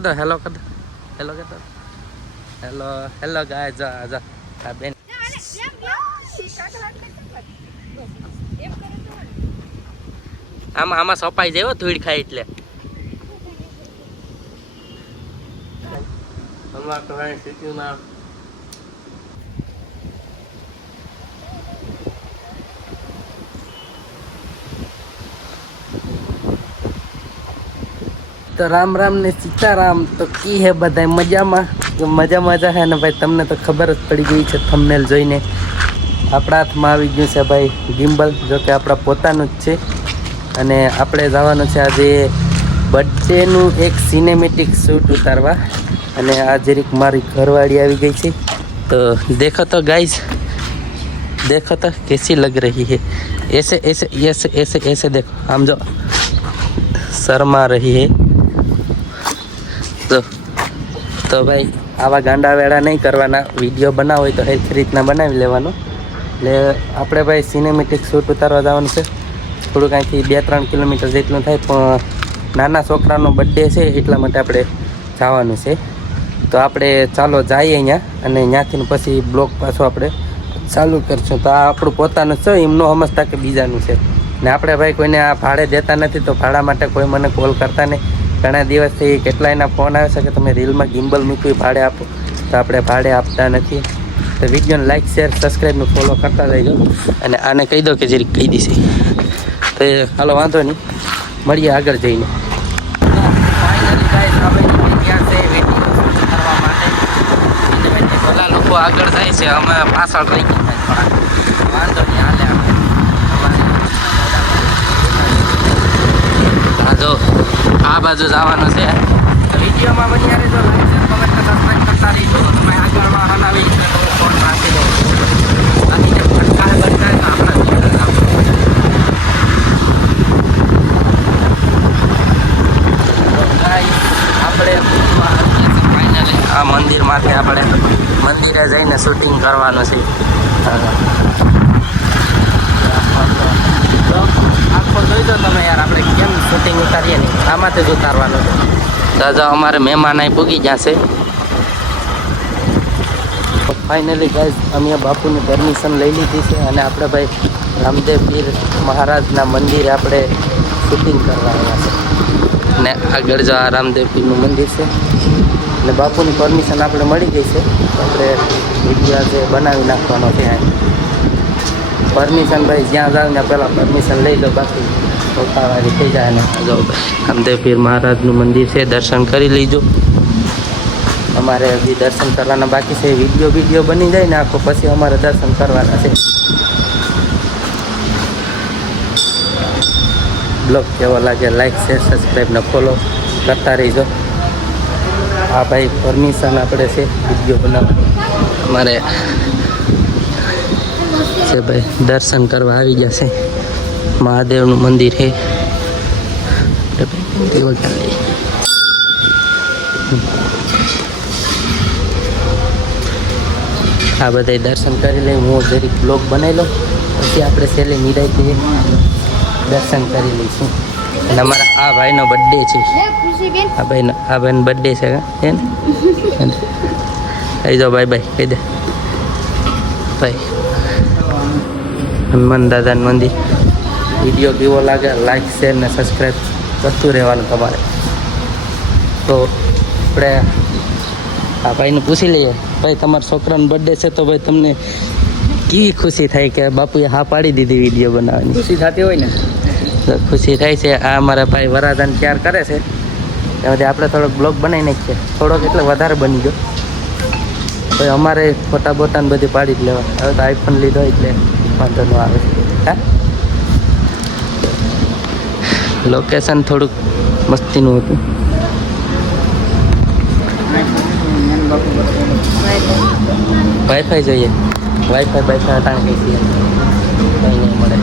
कर दो, हेलो कर दो, हेलो कर दो, हेलो हेलो गाइस। जा जा आ बेन આમાં સપાઈ જાય ધૂળ ખાય એટલે અમાર તો ભાઈ સિટીમાં तो राम राम ने सीताराम। तो की है बधाई मजामा मजा मजा है ने भाई तमने तो खबर ज पड़ी गई है थंबनेल જોઈને। આપણા હાથમાં આવી ગયું છે ભાઈ ગિમ્બલ, જો કે આપણા પોતાનું જ છે અને આપણે જવાનું છે આજે બર્થડેનું એક સિનેમેટિક શૂટ ઉતારવા અને આ જરીક મારી ઘરવાળી આવી ગઈ છે। तो देखो तो गाइस, देखो तो कैसी लग रही है। ऐसे ऐसे ऐसे ऐसे ऐसे देखो, हम जो शर्मा रही है। तो भाई આવા ગાંડા વેડા નહીં કરવાના, વિડીયો બનાવો હોય તો સરખી રીતના બનાવી લેવાનો। એટલે આપણે ભાઈ સિનેમેટિક શૂટ ઉતારવા જવાનું છે, થોડુંક અહીંથી 2-3 કિલોમીટર જેટલું થાય, પણ નાના છોકરાનો બર્થડે છે એટલા માટે આપણે જવાનું છે। તો આપણે ચાલો જઈએ અહીંયા અને ત્યાંથી પછી બ્લોગ પાછો આપણે ચાલુ કરશું। તો આ આપણું પોતાનું છે, એમ ન સમજતા કે બીજાનું છે ને। આપણે ભાઈ કોઈને આ ભાડે દેતા નથી, તો ભાડા માટે કોઈ મને કોલ કરતા નહીં। ઘણા દિવસથી કેટલાયના ફોન આવે છે કે તમે રીલમાં ગિમ્બલ મૂક્યું ભાડે આપો, તો આપણે ભાડે આપતા નથી। તો વિડીયોને લાઇક શેર સબસ્ક્રાઈબને ફોલો કરતા રહેજો અને આને કહી દો કે જરીક કહી દીશે। તો હાલો વાંધો નહીં, મળીએ આગળ જઈને। બધા લોકો આગળ જાય છે, અમે પાછળ રહી ગયા થોડા, વાંધો નહીં હાલે આપણે। જો આ બાજુ જવાનું છે, વિડીયોમાં બની આવે તો લાઈક શેર કમેન્ટ સબસ્ક્રાઈબ કરતા રહીજો। તમે આગળ વાહન આવી ફોન રાખી દો, બાકી જે ફટકાર બનતા તો આપણા આપણે ફાઇનલી આ મંદિરમાંથી આપણે મંદિરે જઈને શૂટિંગ કરવાનું છે। આખો જોઈ દો તમે યાર, આપણે કેમ શૂટિંગ ઉતારીએ ને આમાંથી જ ઉતારવાનું છે। દાદા અમારે મહેમાન અહીં પૂગી જશે। ફાઇનલી ગાઈઝ અમે બાપુની પરમિશન લઈ લીધી છે અને આપણે ભાઈ રામદેવ પીર મહારાજના મંદિરે આપણે શૂટિંગ કરવા આવ્યા છે। ને આગળ જો આ રામદેવ પીરનું મંદિર છે એટલે બાપુની પરમિશન આપણે મળી ગઈ છે, તો આપણે વિડીયો આજે બનાવી નાખવાનો છે। પરમિશન ભાઈ જ્યાં જાવ ને પહેલાં પરમિશન લઈ લો, બાકી ઉતાવળી થઈ જાય ને। જો રામદેવ પીર મહારાજનું મંદિર છે, દર્શન કરી લીજો। અમારે હજી દર્શન કરવાના બાકી છે, વિડીયો બની જાય ને આખો પછી અમારે દર્શન કરવાના છે। બ્લોગ કેવો લાગે લાઈક શેર સબસ્ક્રાઈબ ને ફોલો કરતા રહીજો। આ ભાઈ પરમિશન આપણે છે વિડીયો બનાવવાની, અમારે છે ભાઈ દર્શન કરવા આવી જશે। મહાદેવનું મંદિર છે, આ બધા દર્શન કરી લઈ, હું જરીક બ્લોગ બનાવી લઉં પછી આપણે છેલ્લે નિરાયથી દર્શન કરી લઈશું। અને અમારા આ ભાઈનો બર્થડે છે, આ ભાઈનો બર્થડે છે ને આવી જાઓ, બાય બાય કહી દે ભાઈ। હનુમાન દાદાનું મંદિર, વિડીયો કેવો લાગે લાઈક શેર ને સબસ્ક્રાઈબ કરતું રહેવાનું તમારે। તો આપણે આ ભાઈને પૂછી લઈએ, ભાઈ તમારા છોકરાનો બર્થડે છે તો ભાઈ તમને કેવી ખુશી થાય કે બાપુએ હા પાડી દીધી વિડીયો બનાવવાની? ખુશી થતી હોય ને, તો ખુશી થાય છે। આ અમારા ભાઈ વરાદાન તૈયાર કરે છે, એમાંથી આપણે થોડોક બ્લોગ બનાવી નાખીએ, થોડોક એટલે વધારે બની ગયો। ભાઈ અમારે ફોટા બોટાને બધી પાડી જ લેવા, હવે તો આઈફોન લીધો એટલે વાંધો ન આવે। હા, લોકેશન થોડુંક મસ્તીનું હતું। વાઈફાઈ જોઈએ, વાઈફાઈ હટાણ કઈ છે, કંઈ નહીં મળે।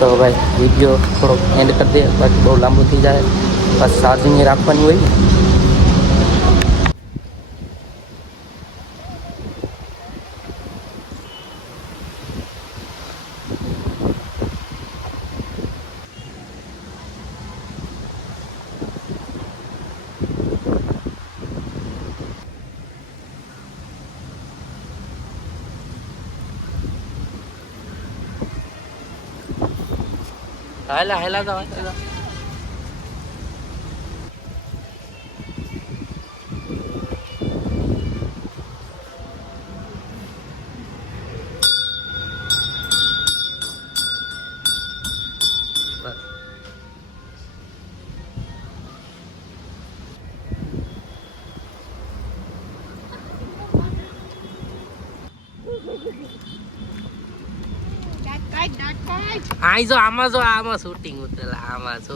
તો ભાઈ વિડીયો થોડોક એન્ડ કરી દે, બાકી બહુ લાંબુ થઈ જાય, બસ ચાર્જિંગ રાખવાની હોય ને। હાલા હાલા તો આઈ જો આમાં શૂટિંગ ઉતરેલા આમાં જો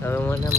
હવે મને એમ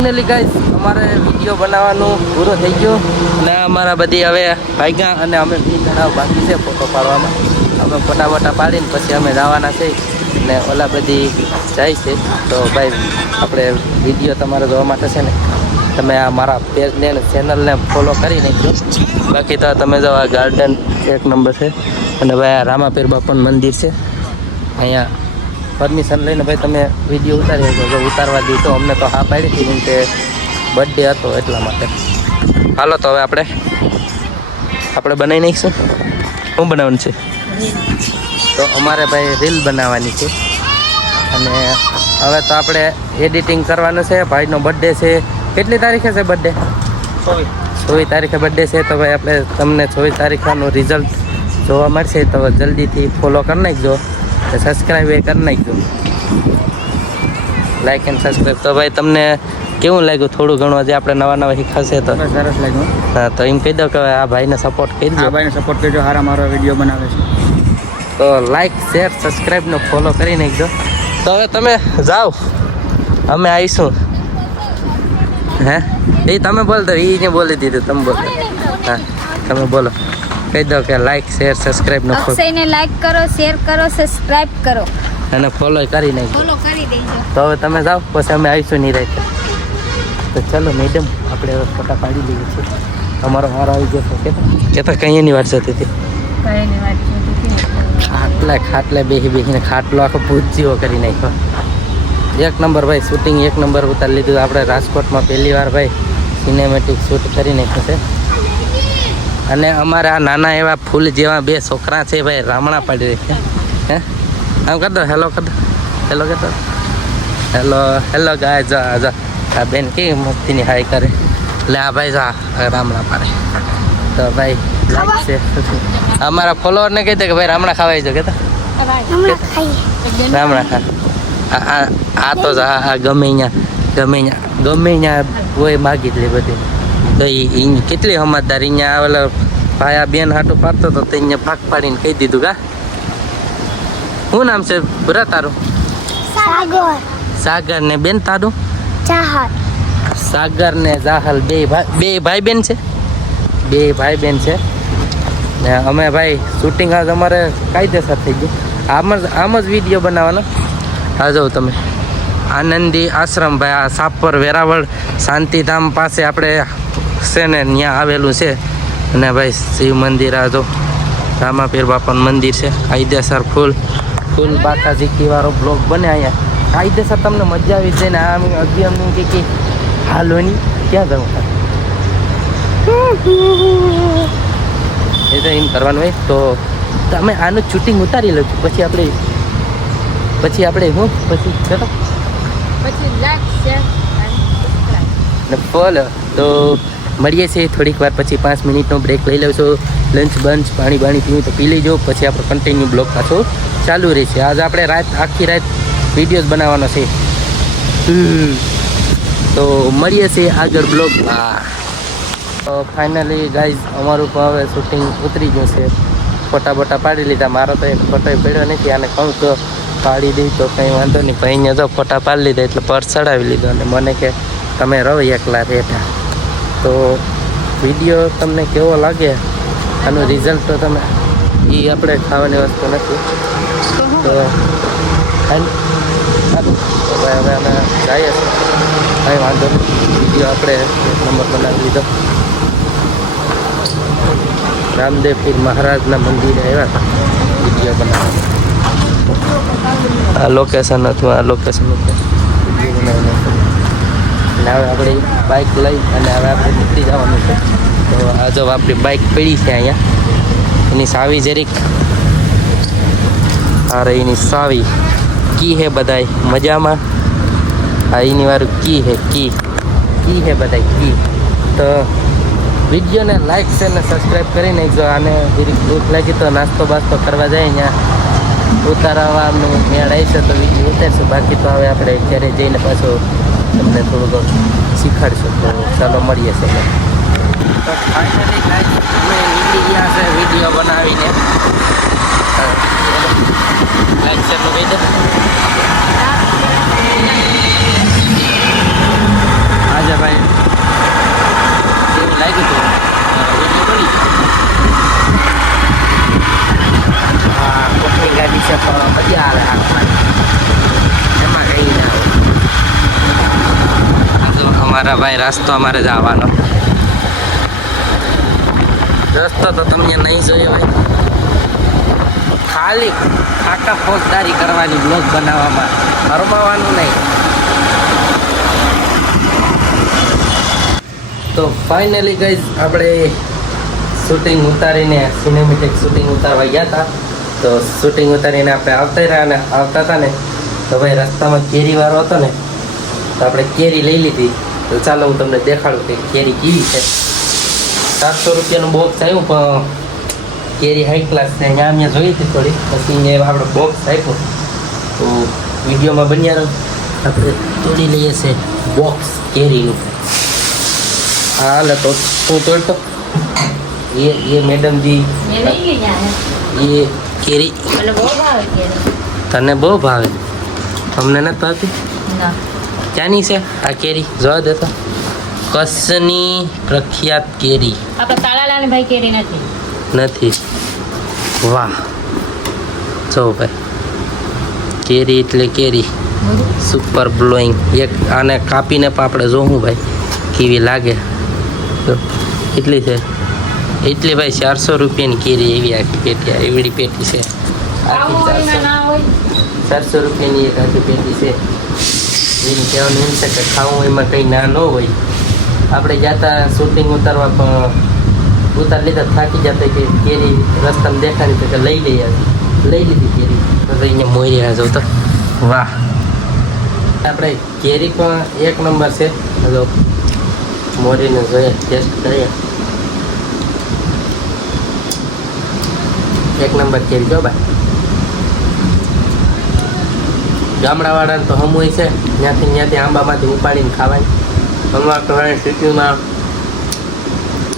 ફાઇનલી ગાઈસ અમારે વિડીયો બનાવવાનું પૂરો થઈ ગયો અને અમારા બધી હવે ભાગ્યા અને અમે બી ઘણા બાકી છે ફોટો પાડવામાં. અમે ફોટા પાડીને પછી અમે જવાના છે ને ઓલા બધી જાય છે. તો ભાઈ આપણે વિડીયો તમારે જોવા માટે છે ને તમે આ મારા પેજને ચેનલને ફોલો કરી નાખજો. બાકી તો તમે જો આ ગાર્ડન એક નંબર છે અને ભાઈ આ રામાપીર બાપાનું મંદિર છે. અહીંયા પરમિશન લઈને ભાઈ તમે વિડીયો ઉતારી શકો. જો ઉતારવા દી તો અમને તો હા પાડી હતી કેમ કે બર્થડે હતો એટલા માટે. હાલો તો હવે આપણે બનાવી નાખીશું. શું બનાવવાનું છે? તો અમારે ભાઈ રીલ બનાવવાની છે અને હવે તો આપણે એડિટિંગ કરવાનું છે. ભાઈનો બર્થડે છે. કેટલી તારીખે છે બર્થડે? 24 તારીખે બર્થડે છે. તો ભાઈ આપણે તમને 24 તારીખનું રિઝલ્ટ જોવા મળશે. તો જલ્દીથી ફોલો કરી નાખજો, સબસ્ક્રાઈબ એ કરી નાખજો, લાઈક એન્ડ સબસ્ક્રાઈબ. તો ભાઈ તમને કેવું લાગ્યું? થોડું ઘણું હજી આપણે નવા શીખાશે તો સરસ લાગ્યું. હા, તો એમ કહી દો કે આ ભાઈને સપોર્ટ કરી દો. આ ભાઈને સપોર્ટ કરજો, સારા મારો વિડીયો બનાવે છે. તો લાઈક શેર સબસ્ક્રાઈબનો ફોલો કરી નાખજો. તો હવે તમે જાઓ, અમે આવીશું. હે એ તમે બોલતો, એને બોલી દીધું, તમે બોલો. હા તમે બોલો, કહી દો કે લાઈક શેર સબસ્ક્રાઈબનો અક્ષયને લાઈક કરો, શેર કરો, સબસ્ક્રાઇબ કરો અને ફોલો કરી નાખજો. ફોલો કરી દેજો. તો હવે તમે જાઓ, પછી અમે આવીશું નહીં રહેતા. તો ચલો મેડમ, આપણે હવે ફોટા પાડી લઈએ છીએ. અમારો વારો આવી ગયો છે. કેતા કઈ એની વાત જતી હતી? ખાટલે બેસીને ખાટલો આખો ભૂત જેવો કરી નાખ્યો. એક નંબર ભાઈ, શૂટિંગ એક નંબર ઉતારી લીધું. આપણે રાજકોટમાં પહેલી વાર ભાઈ સિનેમેટિક શૂટ કરી નાખ્યું છે. અને અમારા નાના એવા ફૂલ જેવા બે છોકરા છે ભાઈ, રામણા પાડી રહી છે. હે આમ કર દો, હેલો કર દો, હેલો કર દો, હેલો હેલો ગાય. જા આ બેન કેવી મસ્તીની હાઈ કરે. એટલે આ ભાઈ જા રામણા પાડે. તો ભાઈ લાઈક છે. અમારા ફોલોવરને કહી દે કે ભાઈ રામણા ખાવાય છે. કેતા રામણા ખા. આ તો ગમે અહીંયા કોઈ માગી જ લે બધી. તો એ કેટલી સમજદાર. અહીંયા ઓલા ભાઈ આ બેન હાટું પાડતો હતો તો અહીંયા ભાગ પાડીને કહી દીધું. કા શું નામ છે બુરા તારું? સાગર ને બેન તારું? સાગર ને જાહલ બે ભાઈ બેન છે. બે ભાઈ બેન છે ને અમે ભાઈ શૂટિંગ આજ અમારે કાયદેસર થઈ ગયું. આમ જ વિડીયો બનાવવાનો. આ જાઓ તમે, આનંદી આશ્રમ ભાઈ, આ સાપર વેરાવળ શાંતિધામ પાસે આપણે છે ને ત્યાં આવેલું છે. અને ભાઈ શિવ મંદિર, આ જો રામાપીર બાપાનું મંદિર છે. કાયદેસર ફૂલ બાકાજી વાળો બ્લોગ બને અહીંયા. કાયદેસર તમને મજા આવી જાય ને. આમ હજી અમને કે હાલોની ક્યાં જવું એ તો એમ કરવાનું હોય. તો તમે આનું શૂટિંગ ઉતારી લો, પછી આપણે હું પછી ચલો ને ફોલો. તો મળીએ છીએ થોડીક વાર પછી, 5 મિનિટનો બ્રેક લઈ લઉં છું. લંચ બંચ પાણી પીવું તો પી લેજો. પછી આપણો કન્ટિન્યુ બ્લોગ પાછો ચાલુ રહેશે. આજે આપણે આખી રાત વિડીયોઝ બનાવવાનો છે. તો મળીએ છીએ આગળ બ્લોગમાં. તો ફાઇનલી ગાઈઝ અમારું પણ હવે શૂટિંગ ઉતરી ગયું છે. ફોટા પાડી લીધા. મારો તો એક ફોટો પડ્યો નથી. આને કહું તો પાડી દઈ તો કંઈ વાંધો નહીં. પણ અહીંયા જો ફોટા પાડી લીધા એટલે પર્સ ચડાવી લીધો. અને મને કે તમે રહો એકલા રહેતા. તો વિડીયો તમને કેવો લાગે, આનું રિઝલ્ટ તો તમે એ આપણે ખાવાની વસ્તુ નથી. તો ભાઈ હવે અમે જઈએ છીએ. કાંઈ વાંધો નહીં, વિડીયો આપણે એક નંબર બનાવી લીધો. રામદેવ પીર મહારાજના મંદિરે આવ્યા હતા વિડીયો બનાવવા. આ લોકેશન હતું, આ લોકેશન ઉપર વિડીયો બનાવીને. અને હવે આપણે બાઇક લઈ અને હવે આપણે નીકળી જવાનું છે. તો આ જો આપણી બાઇક પડી છે અહીંયા. એની સાવી જરીક આ રહી એની સાવી. કી હે બધાય મજામાં? આ એની વાળું કી હે કી હે બધાય કી. તો વિડીયોને લાઈક છે ને સબસ્ક્રાઈબ કરી નાખજો. આને જરીક ભૂખ લાગી તો નાસ્તો બાસ્તો કરવા જાય અહીંયા ઉતારવાનું મેળ આવી છે તો વિડીયો ઉતારશું. બાકી તો હવે આપણે ઘરે જઈને પાછો તમને થોડુંક શીખવાડશું. તો ચાલો મળીએ છીએ. તો ફાઇનલી ગાઈસ અમે નીકળી ગયા છે વિડીયો બનાવીને. લાઈક છે તો કહી દો. આજે ભાઈ કેવું લાગ્યું હતું વિડીયો બોલી? હા, કોકની ગાડી છે તો મજા આવે હાથમાં, એમાં કંઈ ના આવે. જો અમારા ભાઈ રસ્તો અમારે જવાનો રસ્તો તો તમને નહીં જોયો ભાઈ. ખાલી ખાકા ફોજદારી કરવાની બ્લોગ બનાવવામાં, ફરમાવાનું નહીં. તો ફાઇનલી ગાઈઝ આપણે શૂટિંગ ઉતારીને સિનેમેટિક શૂટિંગ ઉતારવા ગયા હતા. તો શૂટિંગ ઉતારીને આપણે આવતા રહ્યા અને આવતા હતા ને તો ભાઈ રસ્તામાં કેરીવાળો હતો ને તો આપણે કેરી લઈ લીધી. તો ચાલો હું તમને દેખાડું કે કેરી કેવી છે. 700 રૂપિયાનું બોક્સ આવ્યું પણ કેરી હાઈ ક્લાસ છે. અહીંયા મેં જોઈ હતી થોડી, પછી મેં આપણે બોક્સ આપ્યું. તો વિડીયોમાં બન્યા રહો. આપણે તોડી લઈએ છીએ બોક્સ કેરીનું. હાલ તો હું તોડતો ये मैडम जी ये केरी तने बो भावे हमने न पाती क्यानी છે આ કેરી જોવા દેતો. કચ્છની પ્રખ્યાત કેરી. આપણે તાળાલાલ ભાઈ કેરી નથી. વાહ જો ભાઈ કેરી એટલે કેરી સુપર બ્લોઈંગ. એક આને કાપીને પણ આપણે જોવું ભાઈ કેવી લાગે. તો કેટલી છે? એટલી ભાઈ 400 રૂપિયાની કેરી એવી આખી પેટી, એવડી પેટી છે આખી. 400 રૂપિયાની એક આખી પેટી છે. એની કહેવાનું એમ છે કે ખાવું એમાં કંઈ ના ન હોય. આપણે જતા શૂટિંગ ઉતારવા પણ ઉતાર લીધા, થાકી જતા કે કેરી રસ્તામાં દેખાડી તો કે લઈ લઈએ. લઈ લીધી કેરી. તો અહીંયા મોરી આ જવું તો વાહ. આપણે કેરી પણ એક નંબર છે. હલો મોરીને જોઈએ, ટેસ્ટ કરીએ. એક નંબર કેરી જો ભાઈ. ગામડાવાળાને તો હમ હોય છે ત્યાંથી આંબામાંથી ઉપાડીને ખાવાની. અમારા ઘરે સિટીમાં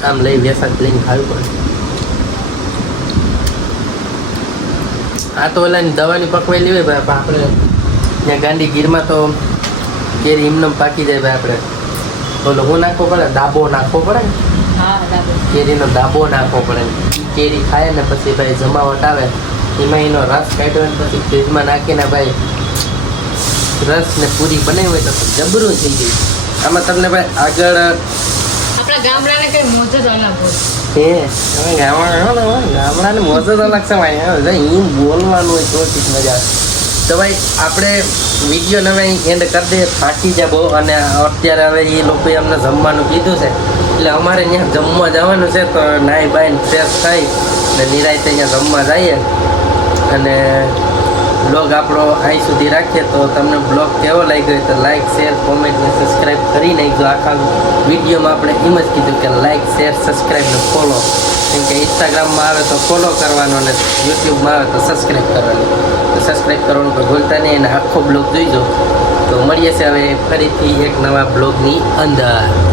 આમ લઈ વેસાત લઈને ખાવી પડે. આ તો ઓલાની દવાની પકવાયેલી હોય ભાઈ. આપણે ત્યાં ગાંધીગીરમાં તો કેરી એમનેમ પાકી જાય ભાઈ. આપણે ઓલો હું નાખવો પડે, દાબો નાખવો પડે. કેરીનો દાબો નાખવો પડે. કેરી ખાય ને પછી ભાઈ જમાવટ આવે એમાં એનો રસ કાઢ્યો ને પછી ફ્રીજમાં નાખીને ભાઈ રસ ને પૂરી બનાવી હોય તો જબરું થઈ જાય. આમાં તમને ભાઈ આગળ આપણા ગામડાને કઈ મોજ જ અલગ હોય. હે તમે ગામડાને મોજ જ અલગ છે ભાઈ. અહીં બોલવાનું હોય તો ચીજ મજા આવે. તો ભાઈ આપણે વિડીયો હવે એન્ડ કરી દઈએ. થાકી જાય બહુ અને અત્યારે હવે એ લોકોએ અમને જમવાનું કીધું છે એટલે અમારે ત્યાં જમવા જવાનું છે. તો નાઈ બાઈને ફ્રેશ થઈ ને નિરાયતે અહીંયા જમવા જઈએ. અને બ્લોગ આપણો અહીં સુધી રાખીએ. તો તમને બ્લોગ કેવો લાગ્યો તો લાઇક શેર કોમેન્ટ ને સબસ્ક્રાઈબ કરી નાખજો. આખા વિડીયોમાં આપણે એમ જ કીધું કે લાઇક શેર સબસ્ક્રાઈબ ને ફોલો. કેમ કે ઇન્સ્ટાગ્રામમાં આવે તો ફોલો કરવાનો અને યુટ્યુબમાં આવે તો સબસ્ક્રાઈબ કરવાનું. તો સબસ્ક્રાઈબ કરવાનું કોઈ ભૂલતા નહીં અને આખો બ્લોગ જોઈજો. તો મળીએ છીએ હવે ફરીથી એક નવા બ્લોગની અંદર.